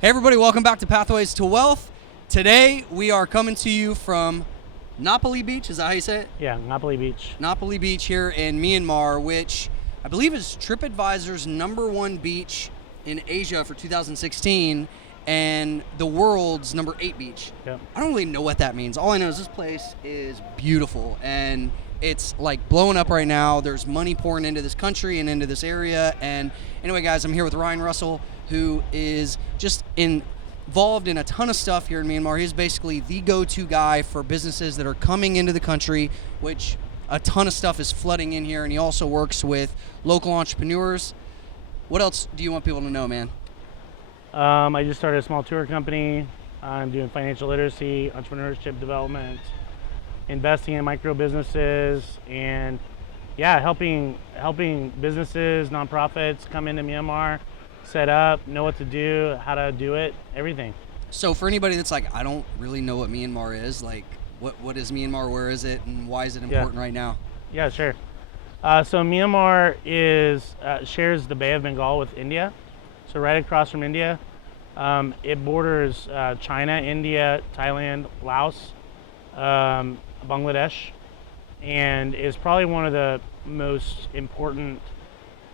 Hey everybody, welcome back to Pathways to Wealth. Today we are coming to you from Ngapali Beach, is that how you say it? Yeah, Ngapali Beach. Ngapali Beach here in Myanmar, which I believe is TripAdvisor's #1 beach in Asia for 2016 and the world's #8 beach. Yep. I don't really know what that means. All I know is this place is beautiful and it's like blowing up right now. There's money pouring into this country and into this area. And anyway, guys, I'm here with Ryan Russell, who is just involved in a ton of stuff here in Myanmar. He's basically the go-to guy for businesses that are coming into the country, which a ton of stuff is flooding in here. And he also works with local entrepreneurs. What else do you want people to know, man? I just started a small tour company. I'm doing financial literacy, entrepreneurship development, investing in micro businesses, and yeah, helping businesses, nonprofits come into Myanmar, set up, know what to do, how to do it, everything. So for anybody that's like, I don't really know what Myanmar is, like what is Myanmar, where is it, and why is it important right now? Yeah, sure. So Myanmar shares the Bay of Bengal with India. So right across from India. It borders China, India, Thailand, Laos, Bangladesh, and is probably one of the most important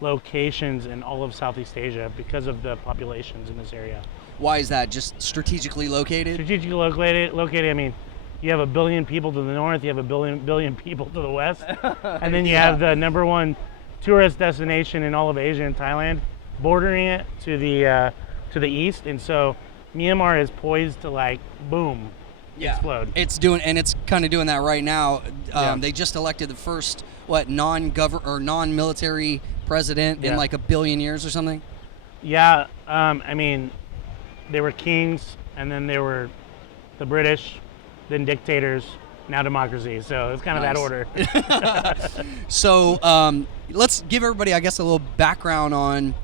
locations in all of Southeast Asia because of the populations in this area. Why is that? Just strategically located? Strategically located, I mean, you have 1 billion people to the north, you have 1 billion people to the west, and then you have the #1 tourist destination in all of Asia and Thailand, bordering it to the east, and so Myanmar is poised to like boom, explode. It's kind of doing that right now. They just elected the first non-military president in like 1 billion years or something. Yeah, I mean, they were kings, and then they were the British, then dictators, now democracy. So it's kind of that order. So let's give everybody, I guess, a little background on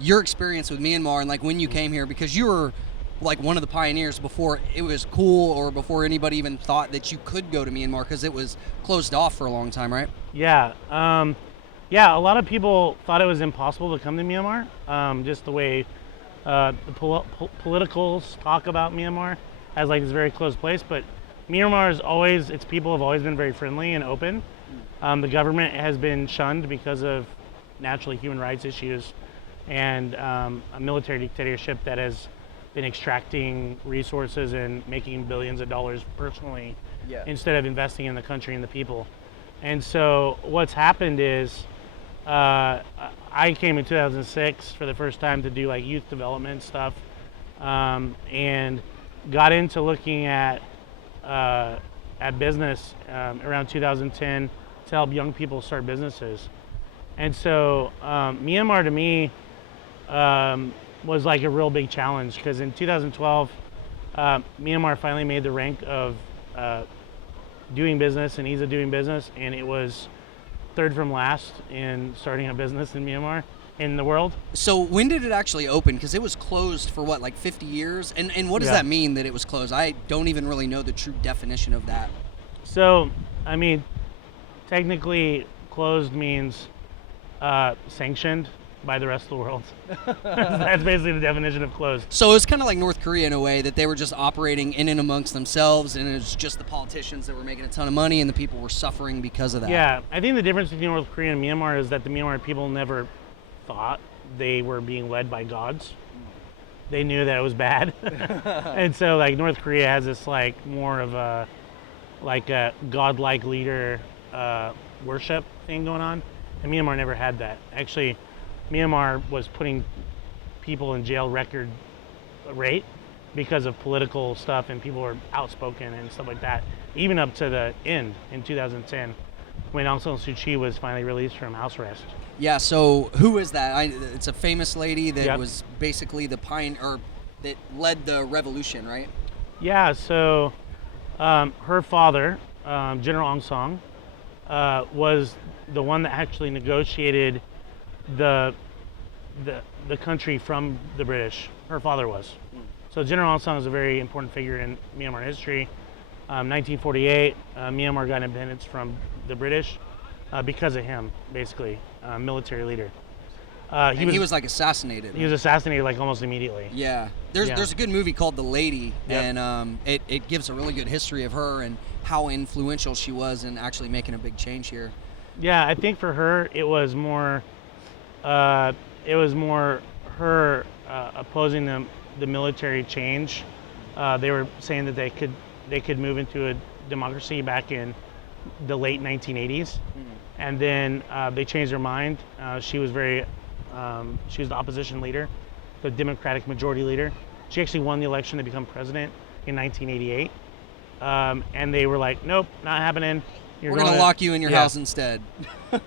your experience with Myanmar and like when you came here, because you were like one of the pioneers before it was cool or before anybody even thought that you could go to Myanmar, because it was closed off for a long time, right? Yeah. Yeah, a lot of people thought it was impossible to come to Myanmar, just the way the politicals talk about Myanmar as like this very closed place. But Myanmar its people have always been very friendly and open. The government has been shunned because of naturally human rights issues and a military dictatorship that has been extracting resources and making billions of dollars personally instead of investing in the country and the people. And so what's happened is I came in 2006 for the first time to do like youth development stuff, and got into looking at business around 2010 to help young people start businesses. And so Myanmar to me was like a real big challenge, because in 2012 Myanmar finally made the rank of doing business and ease of doing business, and it was third from last in starting a business in Myanmar in the world. So when did it actually open? Because it was closed for what, like 50 years? And what does that mean, that it was closed? I don't even really know the true definition of that. So, I mean, technically closed means sanctioned by the rest of the world. That's basically the definition of closed. So it was kind of like North Korea in a way, that they were just operating in and amongst themselves, and it was just the politicians that were making a ton of money and the people were suffering because of that. Yeah, I think the difference between North Korea and Myanmar is that the Myanmar people never thought they were being led by gods. They knew that it was bad. And so like North Korea has this like more of a godlike leader worship thing going on, and Myanmar never had that. Actually, Myanmar was putting people in jail record rate because of political stuff, and people were outspoken and stuff like that, even up to the end in 2010 when Aung San Suu Kyi was finally released from house arrest. Yeah, so who is that? It's a famous lady that was basically the pioneer, that led the revolution, right? Yeah, so her father, General Aung San, was the one that actually negotiated the country from the British. Her father was. So General Aung San is a very important figure in Myanmar history. 1948, Myanmar got independence from the British because of him, basically, military leader. He was like assassinated. He was assassinated like almost immediately. Yeah. There's a good movie called The Lady, Yep. and it gives a really good history of her and how influential she was in actually making a big change here. Yeah, I think for her it was more her opposing the military change. They were saying that they could move into a democracy back in the late 1980s, and then they changed their mind. She was the opposition leader, the Democratic majority leader. She actually won the election to become president in 1988, and they were like, "Nope, not happening. We're gonna lock you in your house instead."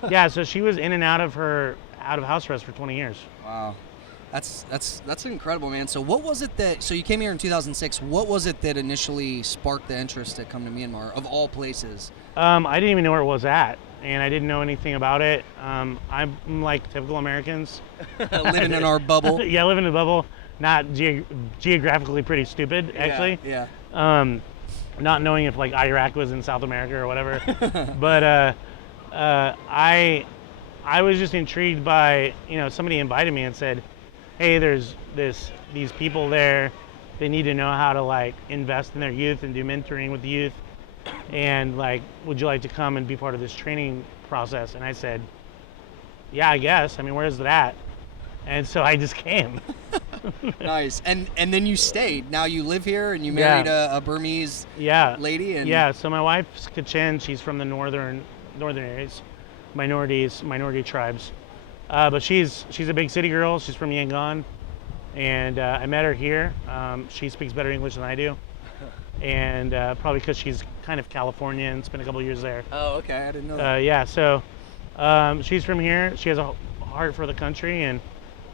Yeah, so she was in and out of house arrest for 20 years. Wow. That's incredible, man. So what was it so you came here in 2006. What was it that initially sparked the interest to come to Myanmar, of all places? I didn't even know where it was at, and I didn't know anything about it. I'm like typical Americans. Living in our bubble. Yeah, living in a bubble. Not geographically pretty stupid, actually. Yeah. Not knowing if like Iraq was in South America or whatever. But I was just intrigued by, somebody invited me and said, hey, there's these people there. They need to know how to like invest in their youth and do mentoring with the youth. And like, would you like to come and be part of this training process? And I said, yeah, I guess. I mean, where's it at? And so I just came. Nice. And then you stayed. Now you live here and you married a Burmese lady. And yeah. So my wife's Kachin. She's from the northern areas, minority tribes. But she's a big city girl. She's from Yangon, and I met her here. She speaks better English than I do, and probably because she's kind of Californian. Spent a couple years there. Oh, okay. I didn't know that. Yeah. So she's from here. She has a heart for the country, and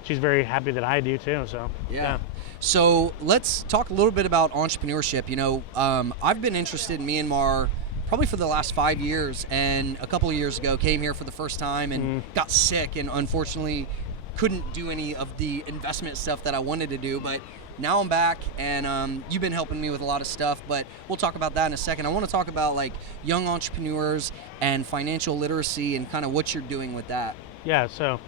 she's very happy that I do too. So yeah. So let's talk a little bit about entrepreneurship. I've been interested in Myanmar probably for the last 5 years, and a couple of years ago came here for the first time and got sick, and unfortunately couldn't do any of the investment stuff that I wanted to do. But now I'm back, and you've been helping me with a lot of stuff, but we'll talk about that in a second. I want to talk about like young entrepreneurs and financial literacy and kind of what you're doing with that. Yeah. So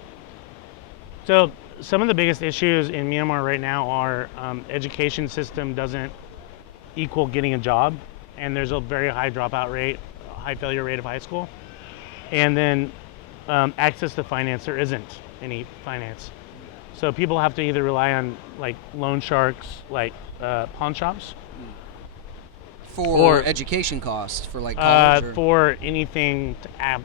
some of the biggest issues in Myanmar right now are education system doesn't equal getting a job, and there's a very high dropout rate, high failure rate of high school. And then access to finance, there isn't any finance. So people have to either rely on like loan sharks, like pawn shops. For education costs, for like college? For anything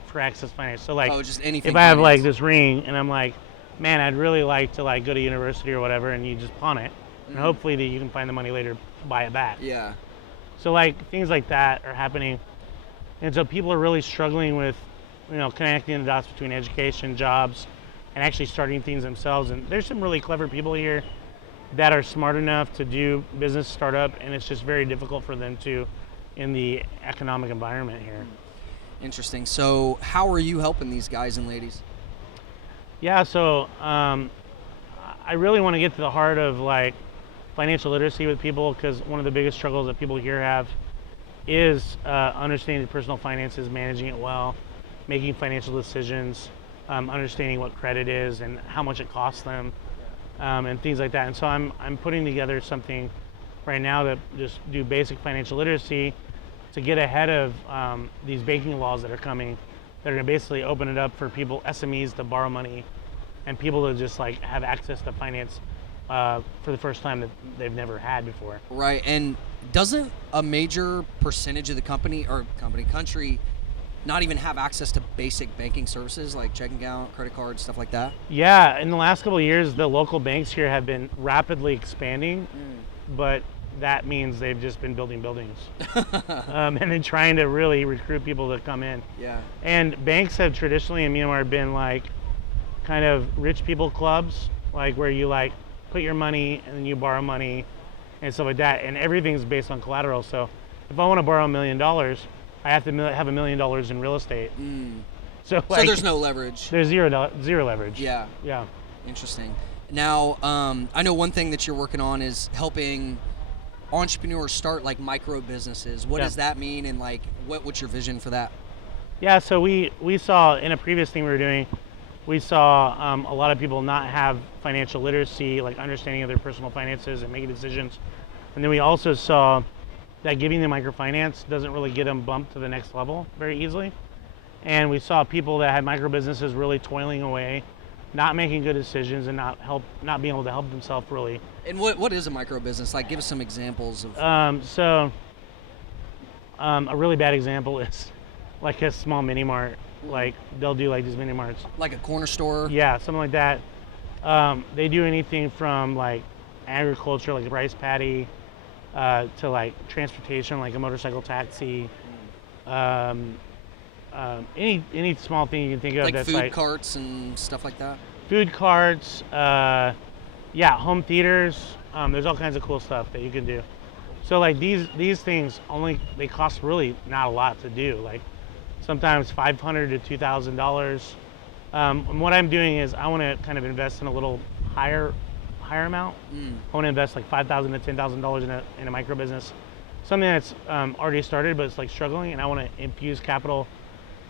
for access finance. So like, just anything if I have like this ring and I'm like, man, I'd really like to like go to university or whatever, and you just pawn it, and hopefully that you can find the money later, buy it back. Yeah. So like things like that are happening, and so people are really struggling with, connecting the dots between education, jobs, and actually starting things themselves. And there's some really clever people here that are smart enough to do business startup, and it's just very difficult for them to in the economic environment here. Interesting. So how are you helping these guys and ladies? Yeah, so I really want to get to the heart of like financial literacy with people, because one of the biggest struggles that people here have is understanding personal finances, managing it well, making financial decisions, understanding what credit is and how much it costs them, and things like that. And so I'm putting together something right now that just do basic financial literacy to get ahead of these banking laws that are coming, that are going to basically open it up for people, SMEs, to borrow money, and people to just like have access to finance for the first time that they've never had before. Right. And doesn't a major percentage of the country not even have access to basic banking services like checking account, credit cards, stuff like that? Yeah, in the last couple of years, the local banks here have been rapidly expanding, but that means they've just been building buildings and then trying to really recruit people to come in. Yeah. And banks have traditionally in Myanmar been like kind of rich people clubs, like where you like put your money and then you borrow money and stuff like that, and everything's based on collateral. So if I want to borrow $1 million, I have to have $1 million in real estate. So there's no leverage. There's zero leverage. Yeah. Yeah. Interesting. Now, I know one thing that you're working on is helping entrepreneurs start like micro businesses. What does that mean, and like what's your vision for that? Yeah, so we saw in a previous thing we were doing, We saw a lot of people not have financial literacy, like understanding of their personal finances and making decisions. And then we also saw that giving them microfinance doesn't really get them bumped to the next level very easily. And we saw people that had micro businesses really toiling away, not making good decisions, and not being able to help themselves really. And what is a micro business? Like, give us some examples of. A really bad example is like a small mini mart. Like they'll do like these mini marts. Like a corner store? Yeah, something like that. They do anything from like agriculture, like a rice paddy, to like transportation, like a motorcycle taxi. Any small thing you can think of, like that's food like carts and stuff like that? Food carts, home theaters. There's all kinds of cool stuff that you can do. So like these things they cost really not a lot to do. Like sometimes $500 to $2,000. And what I'm doing is I want to kind of invest in a little higher amount. I want to invest like $5,000 to $10,000 in a micro business, something that's already started but it's like struggling, and I want to infuse capital,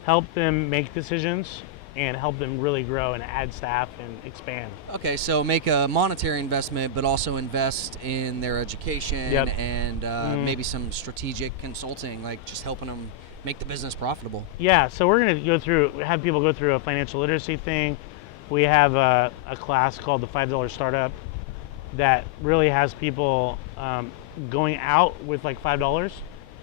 help them make decisions, and help them really grow and add staff and expand. Okay, so make a monetary investment, but also invest in their education. Yep. And maybe some strategic consulting, like just helping them make the business profitable. Yeah, so we're going to have people go through a financial literacy thing. We have a class called the $5 Startup that really has people going out with like $5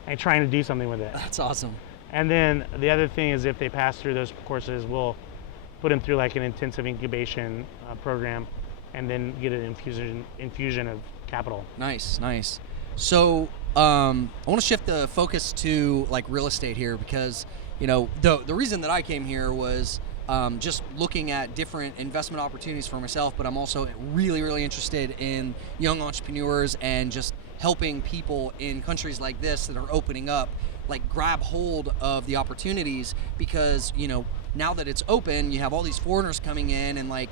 and trying to do something with it. That's awesome. And then the other thing is, if they pass through those courses, we'll put them through like an intensive incubation program, and then get an infusion of capital. Nice. So I want to shift the focus to like real estate here, because the reason that I came here was just looking at different investment opportunities for myself, but I'm also really interested in young entrepreneurs and just helping people in countries like this that are opening up, like grab hold of the opportunities, because now that it's open, you have all these foreigners coming in, and like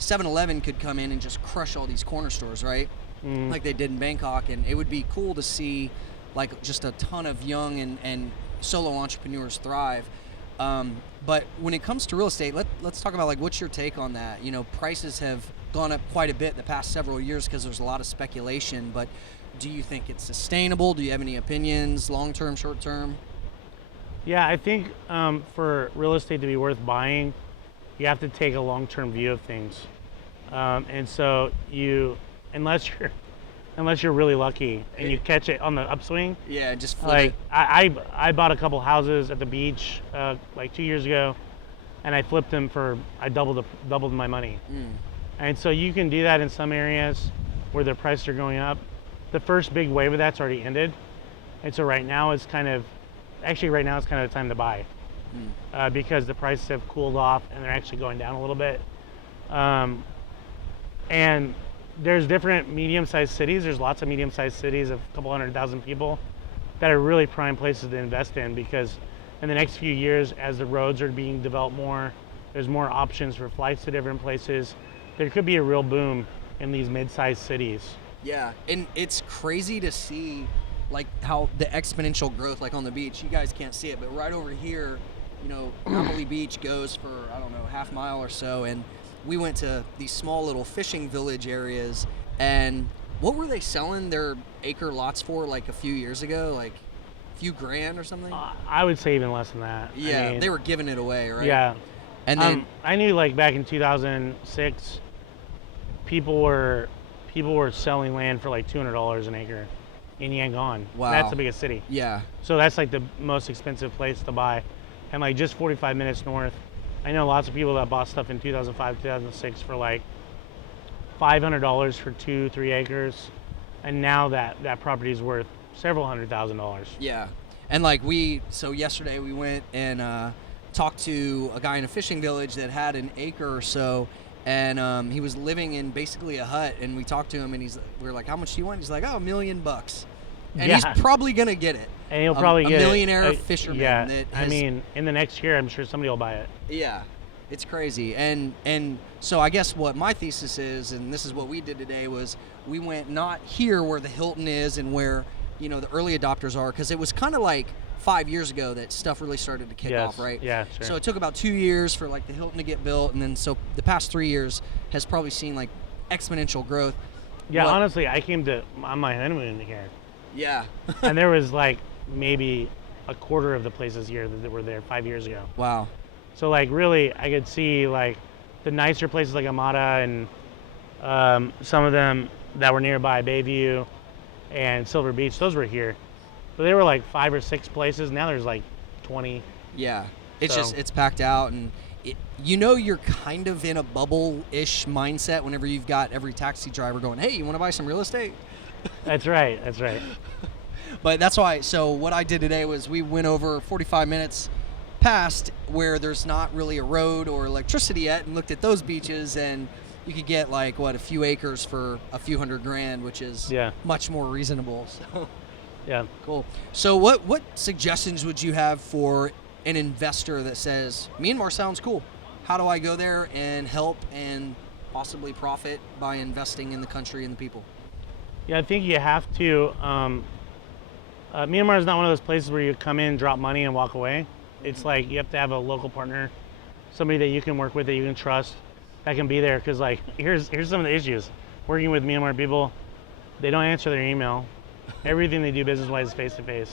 7-Eleven could come in and just crush all these corner stores, right? Like they did in Bangkok. And it would be cool to see like just a ton of young and solo entrepreneurs thrive. But when it comes to real estate, let's talk about like, what's your take on that? Prices have gone up quite a bit the past several years because there's a lot of speculation, but do you think it's sustainable? Do you have any opinions, long-term, short-term? Yeah, I think for real estate to be worth buying, you have to take a long-term view of things. And so unless you're really lucky and you catch it on the upswing. Yeah, just flip like it. I bought a couple houses at the beach like 2 years ago, and I flipped them I doubled my money. And so you can do that in some areas where the prices are going up. The first big wave of that's already ended, and so right now it's kind of the time to buy, because the prices have cooled off and they're actually going down a little bit. And there's different medium-sized cities. There's lots of medium-sized cities of a couple 100,000 people that are really prime places to invest in, because in the next few years, as the roads are being developed more, there's more options for flights to different places. There could be a real boom in these mid-sized cities. Yeah, and it's crazy to see like how the exponential growth, like on the beach, you guys can't see it, but right over here, Ngapali Beach goes for, I don't know, half mile or so, and we went to these small little fishing village areas, and what were they selling their acre lots for like a few years ago? Like a few grand or something? I would say even less than that. Yeah, they were giving it away, right? Yeah. And then I knew like back in 2006, people were selling land for like $200 an acre in Yangon. Wow. That's the biggest city. Yeah. So that's like the most expensive place to buy. And like just 45 minutes north, I know lots of people that bought stuff in 2005, 2006 for like $500 for 2-3 acres. And now that property is worth several $100,000. Yeah. And like yesterday we went and talked to a guy in a fishing village that had an acre or so, and he was living in basically a hut, and we talked to him, and we were like, how much do you want? He's like, $1 million. And he's probably gonna get it. And he'll probably get a millionaire fisherman. Yeah, that I mean, in the next year, I'm sure somebody will buy it. Yeah, it's crazy. And so I guess what my thesis is, and this is what we did today, was we went not here where the Hilton is and where the early adopters are, because it was kind of like 5 years ago that stuff really started to kick off, right? Yeah, sure. So it took about 2 years for like the Hilton to get built, and then so the past 3 years has probably seen like exponential growth. Yeah, honestly, I came on my honeymoon here. Yeah. And there was like maybe a quarter of the places here that were there 5 years ago. Wow. So like really, I could see like the nicer places like Amata and some of them that were nearby, Bayview and Silver Beach, those were here. But they were like 5 or 6 places. Now there's like 20. Yeah. It's packed out, and you're kind of in a bubble-ish mindset whenever you've got every taxi driver going, hey, you want to buy some real estate? That's right. But that's why, so what I did today was we went over 45 minutes past where there's not really a road or electricity yet, and looked at those beaches, and you could get like, a few acres for a few $100,000, which is much more reasonable. So. Yeah. Cool. So what suggestions would you have for an investor that says, Myanmar sounds cool. How do I go there and help and possibly profit by investing in the country and the people? Yeah, I think you have to. Myanmar is not one of those places where you come in, drop money, and walk away. It's like you have to have a local partner, somebody that you can work with, that you can trust, that can be there. Because like here's some of the issues. Working with Myanmar people, they don't answer their email. Everything they do business-wise is face-to-face.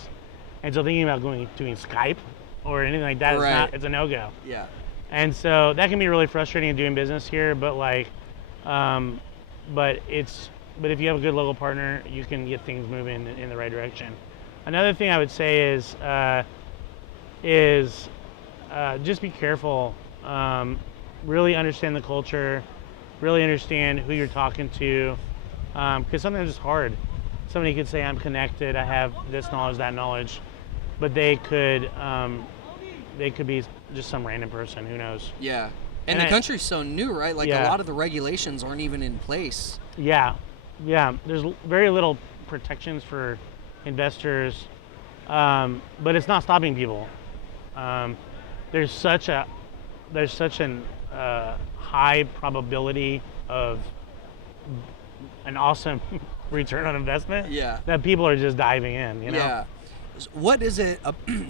And so thinking about doing Skype or anything like that, it's a no-go. Yeah. And so that can be really frustrating in doing business here, but like, but if you have a good local partner, you can get things moving in the right direction. Another thing I would say is just be careful. Really understand the culture, really understand who you're talking to, because sometimes it's hard. Somebody could say, I'm connected, I have this knowledge, that knowledge, but they could be just some random person, who knows? Yeah. And the country's so new, right? Like a lot of the regulations aren't even in place. Yeah. There's very little protections for investors, but it's not stopping people. There's such an high probability of an awesome return on investment that people are just diving in, you know? Yeah. What is it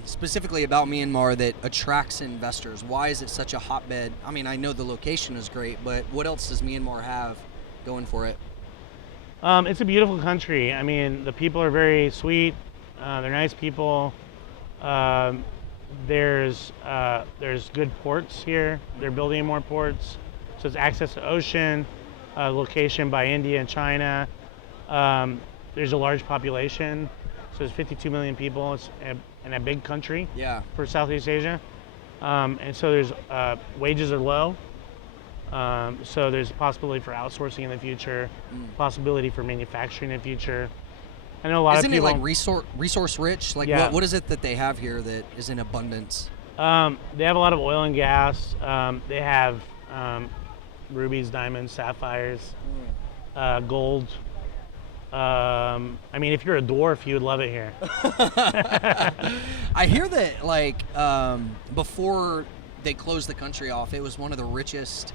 specifically about Myanmar that attracts investors? Why is it such a hotbed? I mean, I know the location is great, but what else does Myanmar have going for it? It's a beautiful country. I mean, the people are very sweet. They're nice people. There's good ports here. They're building more ports. So it's access to ocean, location by India and China. There's a large population. So there's 52 million people. It's in a big country for Southeast Asia. And so there's wages are low. So there's a possibility for outsourcing in the future, possibility for manufacturing in the future. I know a lot of people. Isn't it like resource rich? Like what is it that they have here that is in abundance? They have a lot of oil and gas. They have rubies, diamonds, sapphires, gold. I mean, if you're a dwarf, you would love it here. I hear that like before they closed the country off, it was one of the richest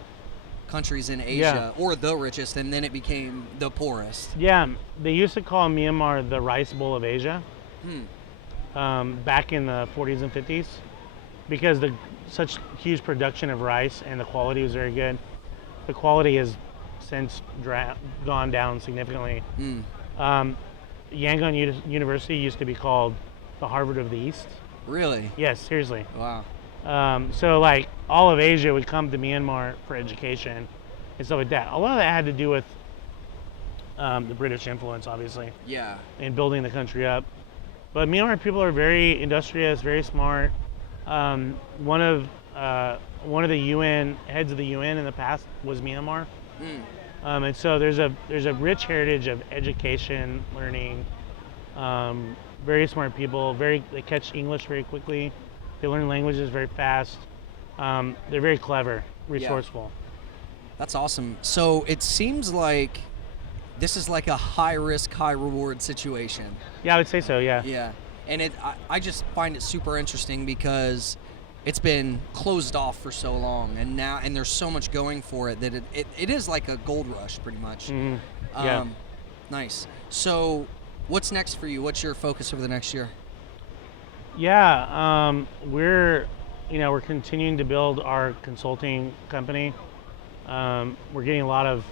countries in Asia, or the richest, and then it became the poorest. Yeah, they used to call Myanmar the rice bowl of Asia back in the 40s and 50s because such huge production of rice and the quality was very good. The quality has since gone down significantly. Yangon University used to be called the Harvard of the East. Really? Yes, seriously. Wow. So like all of Asia would come to Myanmar for education and stuff like that. A lot of that had to do with the British influence, obviously. Yeah. In building the country up. But Myanmar people are very industrious, very smart. One of the UN heads of the UN in the past was Myanmar. And so there's a rich heritage of education, learning. Very smart people. They catch English very quickly. They learn languages very fast. They're very clever, resourceful. That's awesome. So it seems like this is like a high risk, high reward situation. Yeah, I would say so. Yeah. Yeah, and I just find it super interesting because it's been closed off for so long, and there's so much going for it that it is like a gold rush, pretty much. Yeah. Nice. So, what's next for you? What's your focus over the next year? Yeah, we're continuing to build our consulting company. We're getting a lot of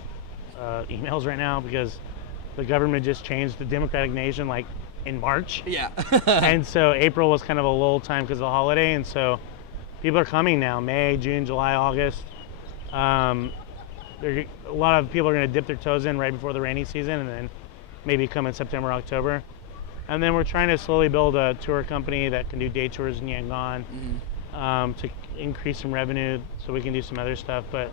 emails right now because the government just changed the democratic nation like in March. Yeah. And so April was kind of a lull time because of the holiday, and so people are coming now, May, June, July, August. A lot of people are going to dip their toes in right before the rainy season, and then maybe come in September, October. And then we're trying to slowly build a tour company that can do day tours in Yangon, to increase some revenue so we can do some other stuff. But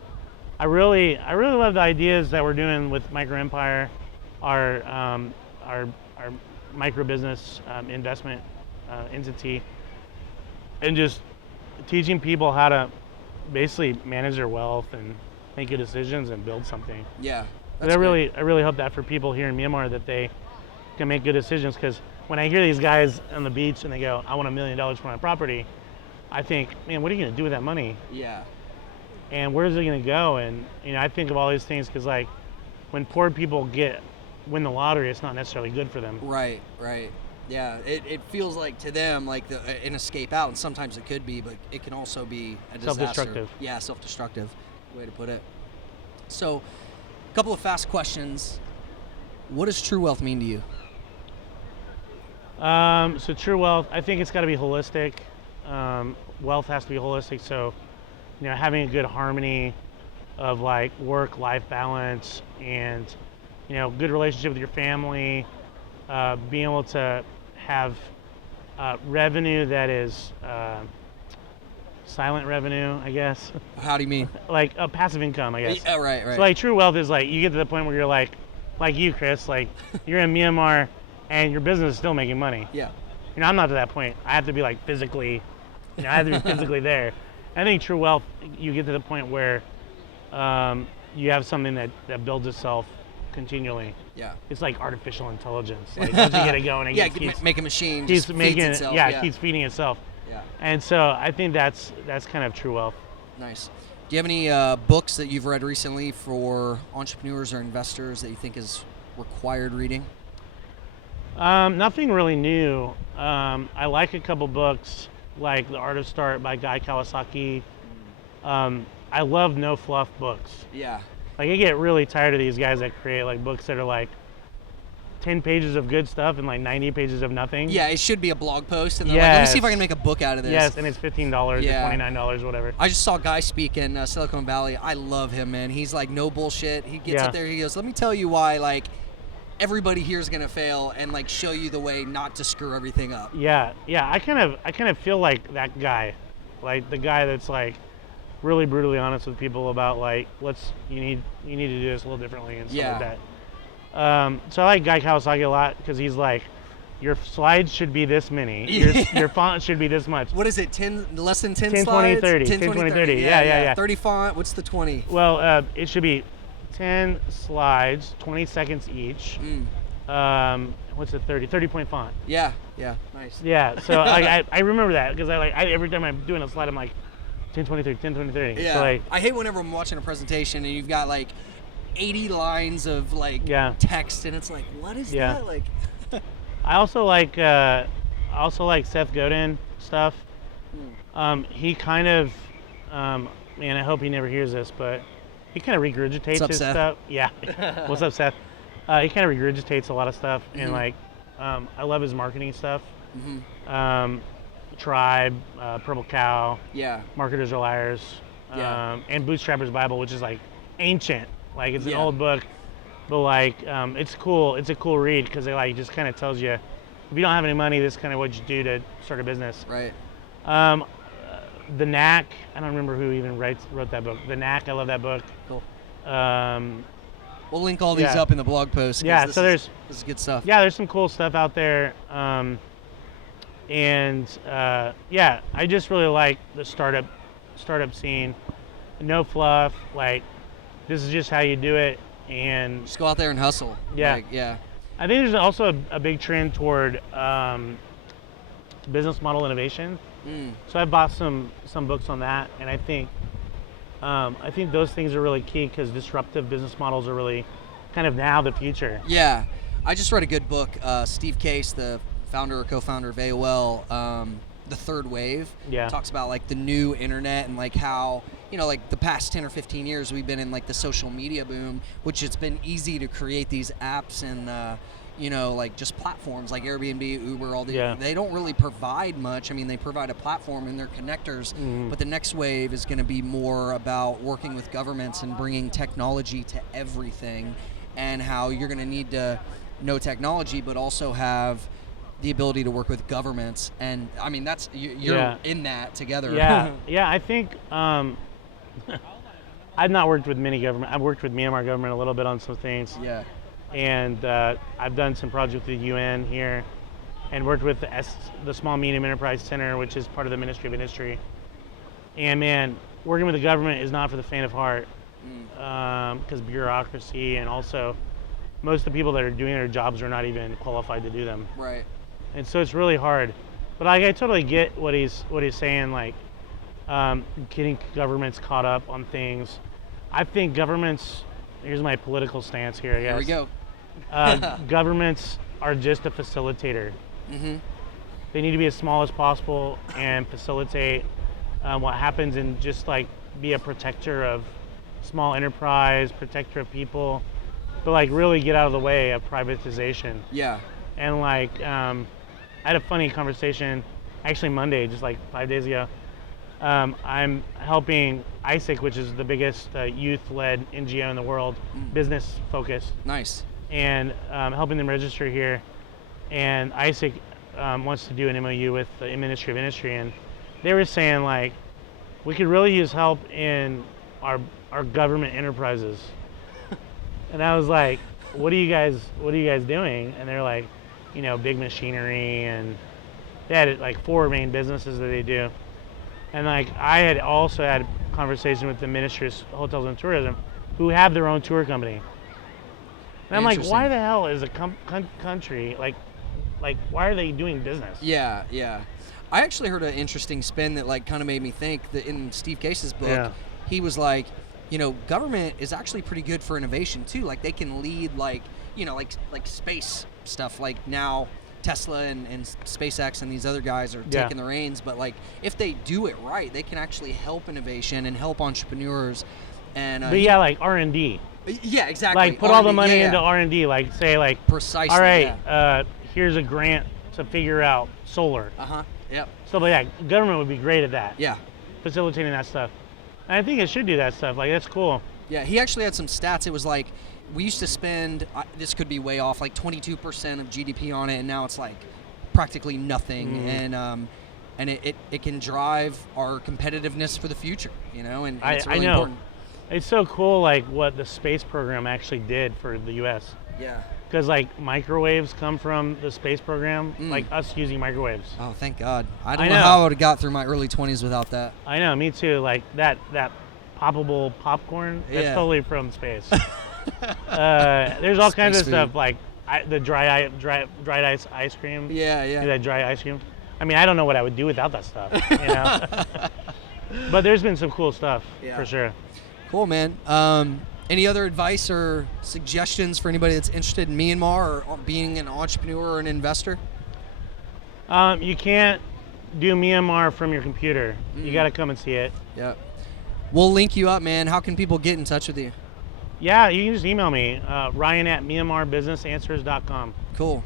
I really love the ideas that we're doing with Micro Empire, our micro business investment entity, and just teaching people how to basically manage their wealth and make good decisions and build something. Yeah. I really hope that for people here in Myanmar that they can make good decisions, because when I hear these guys on the beach and they go, I want $1 million for my property, I think, man, what are you going to do with that money? Yeah. And where is it going to go? And I think of all these things because, like, when poor people win the lottery, it's not necessarily good for them. Right. Yeah, it feels like to them like an escape out, and sometimes it could be, but it can also be a disaster. Self-destructive. Yeah, self-destructive, way to put it. So, a couple of fast questions. What does true wealth mean to you? So true wealth, I think it's got to be holistic. Wealth has to be holistic. So, having a good harmony of like work-life balance and, good relationship with your family, being able to have revenue that is silent revenue, I guess. How do you mean? Like a passive income, I guess. Yeah, right. So like true wealth is like you get to the point where you're like you, Chris, like you're in Myanmar and your business is still making money. Yeah. I'm not to that point. I have to be like physically, I have to be physically there. I think true wealth, you get to the point where you have something that builds itself continually. Yeah. It's like artificial intelligence. Like once you get it going, it keeps make a machine keeps just making feeds itself. it keeps feeding itself. Yeah. And so I think that's kind of true wealth. Nice. Do you have any books that you've read recently for entrepreneurs or investors that you think is required reading? Nothing really new. I like a couple books like The Art of Start by Guy Kawasaki. I love no fluff books. Yeah. Like I get really tired of these guys that create like books that are like 10 pages of good stuff and like 90 pages of nothing. Yeah, it should be a blog post, and they're like, let me see if I can make a book out of this. Yes, and it's $15 or $29, whatever. I just saw a guy speak in Silicon Valley. I love him, man. He's like no bullshit. He gets up there, he goes, let me tell you why like everybody here is gonna fail, and like show you the way not to screw everything up. Yeah. I kind of feel like that guy, like the guy that's like really brutally honest with people about like you need to do this a little differently and stuff like that. So I like Guy Kawasaki a lot because he's like, your slides should be this many. Your font should be this much. What is it? 10 less than 10 10, slides? 20, 30. 10, 20, 30. Yeah. 30 font. What's the 20? Well, it should be 10 slides, 20 seconds each. What's the 30? 30-point font. Yeah. Nice. Yeah. So like, I remember that because every time I'm doing a slide, I'm like 10, 20, 30, 10, 20, 30. Yeah. So like, I hate whenever I'm watching a presentation and you've got like 80 lines of like text, and it's like, what is that? Like. I also like Seth Godin stuff. He kind of, man, I hope he never hears this, but he kind of regurgitates his stuff. Yeah. What's up, Seth? He kind of regurgitates a lot of stuff, and like, I love his marketing stuff. Tribe, Purple Cow. Yeah. Marketers Are Liars. And Bootstrapper's Bible, which is like ancient. Like it's an old book, but like it's cool. It's a cool read because it like just kind of tells you if you don't have any money, this is kind of what you do to start a business. Right. The Knack. I don't remember who even wrote that book. The Knack. I love that book. Cool. We'll link all these up in the blog post. Yeah. So this is good stuff. Yeah, there's some cool stuff out there. I just really like the startup scene. No fluff. Like, this is just how you do it, and just go out there and hustle. Yeah. I think there's also a big trend toward business model innovation. So I bought some books on that, and I think those things are really key because disruptive business models are really kind of now the future. Yeah, I just read a good book. Steve Case, the founder or co-founder of AOL, the third wave, talks about like the new internet and like how, you know, like the past 10 or 15 years we've been in like the social media boom, which it's been easy to create these apps and you know, like just platforms like Airbnb, Uber, all the they don't really provide much. I mean, they provide a platform and they're connectors, but the next wave is going to be more about working with governments and bringing technology to everything, and how you're going to need to know technology but also have the ability to work with governments. And I mean, that's you're in that together. I think I've not worked with many government. I've worked with Myanmar government a little bit on some things. And I've done some projects with the UN here, and worked with the Small Medium Enterprise Center, which is part of the Ministry of Industry. And man, working with the government is not for the faint of heart, because bureaucracy, and also most of the people that are doing their jobs are not even qualified to do them. Right. And so it's really hard. But I totally get what he's saying, like getting governments caught up on things. I think governments. Here's my political stance here, I guess. Here we go. Governments are just a facilitator. They need to be as small as possible and facilitate what happens, and just like be a protector of small enterprise, protector of people, but like really get out of the way of privatization. And like, I had a funny conversation actually Monday, just like 5 days ago. I'm helping ISIC, which is the biggest youth-led NGO in the world, business focused. Nice. And helping them register here. And ISIC wants to do an MOU with the Ministry of Industry, and they were saying like, we could really use help in our government enterprises. And I was like, what are you guys doing? And they're like, you know, big machinery, and they had like 4 main businesses that they do. And like, I had also had conversation with the Ministry of Hotels and Tourism, who have their own tour company. And I'm like, why the hell is a country like why are they doing business? I actually heard an interesting spin that like kind of made me think that in Steve Case's book, he was like, you know, government is actually pretty good for innovation too. Like they can lead, like, you know, like space stuff. Like now Tesla and SpaceX and these other guys are taking the reins, but like if they do it right, they can actually help innovation and help entrepreneurs. And but like R&D. Yeah, exactly. Like put all the money into R&D. Like say like, precisely. All right, here's a grant to figure out solar. Yep. So but government would be great at that. Facilitating that stuff. And I think it should do that stuff. Like that's cool. Yeah, he actually had some stats. It was like, we used to spend, this could be way off, like 22% of GDP on it, and now it's like practically nothing. And it can drive our competitiveness for the future, you know, and it's really important. It's so cool, like what the space program actually did for the U.S. Because like microwaves come from the space program, like us using microwaves. Oh, thank God. I don't know how I would have got through my early 20s without that. I know, me too. Like that poppable popcorn, that's totally from space. There's all kinds of stuff, like the dried ice cream. That dry ice cream. I mean, I don't know what I would do without that stuff, you know. But there's been some cool stuff for sure. Cool, man. Any other advice or suggestions for anybody that's interested in Myanmar or being an entrepreneur or an investor? You can't do Myanmar from your computer. You got to come and see it. We'll link you up, man. How can people get in touch with you? Yeah, you can just email me, Ryan@MyanmarBusinessAnswers.com. Cool.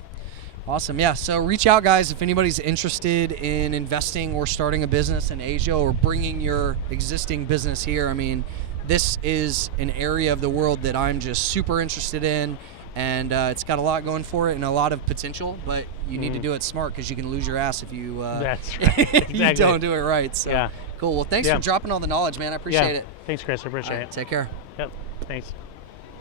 Awesome. Yeah, so reach out, guys, if anybody's interested in investing or starting a business in Asia or bringing your existing business here. I mean, this is an area of the world that I'm just super interested in, and it's got a lot going for it and a lot of potential, but you need to do it smart because you can lose your ass if you, That's right. Exactly. you don't do it right. So, cool. Well, thanks for dropping all the knowledge, man. I appreciate it. Thanks, Chris. I appreciate it. Take care. Yep. Thanks.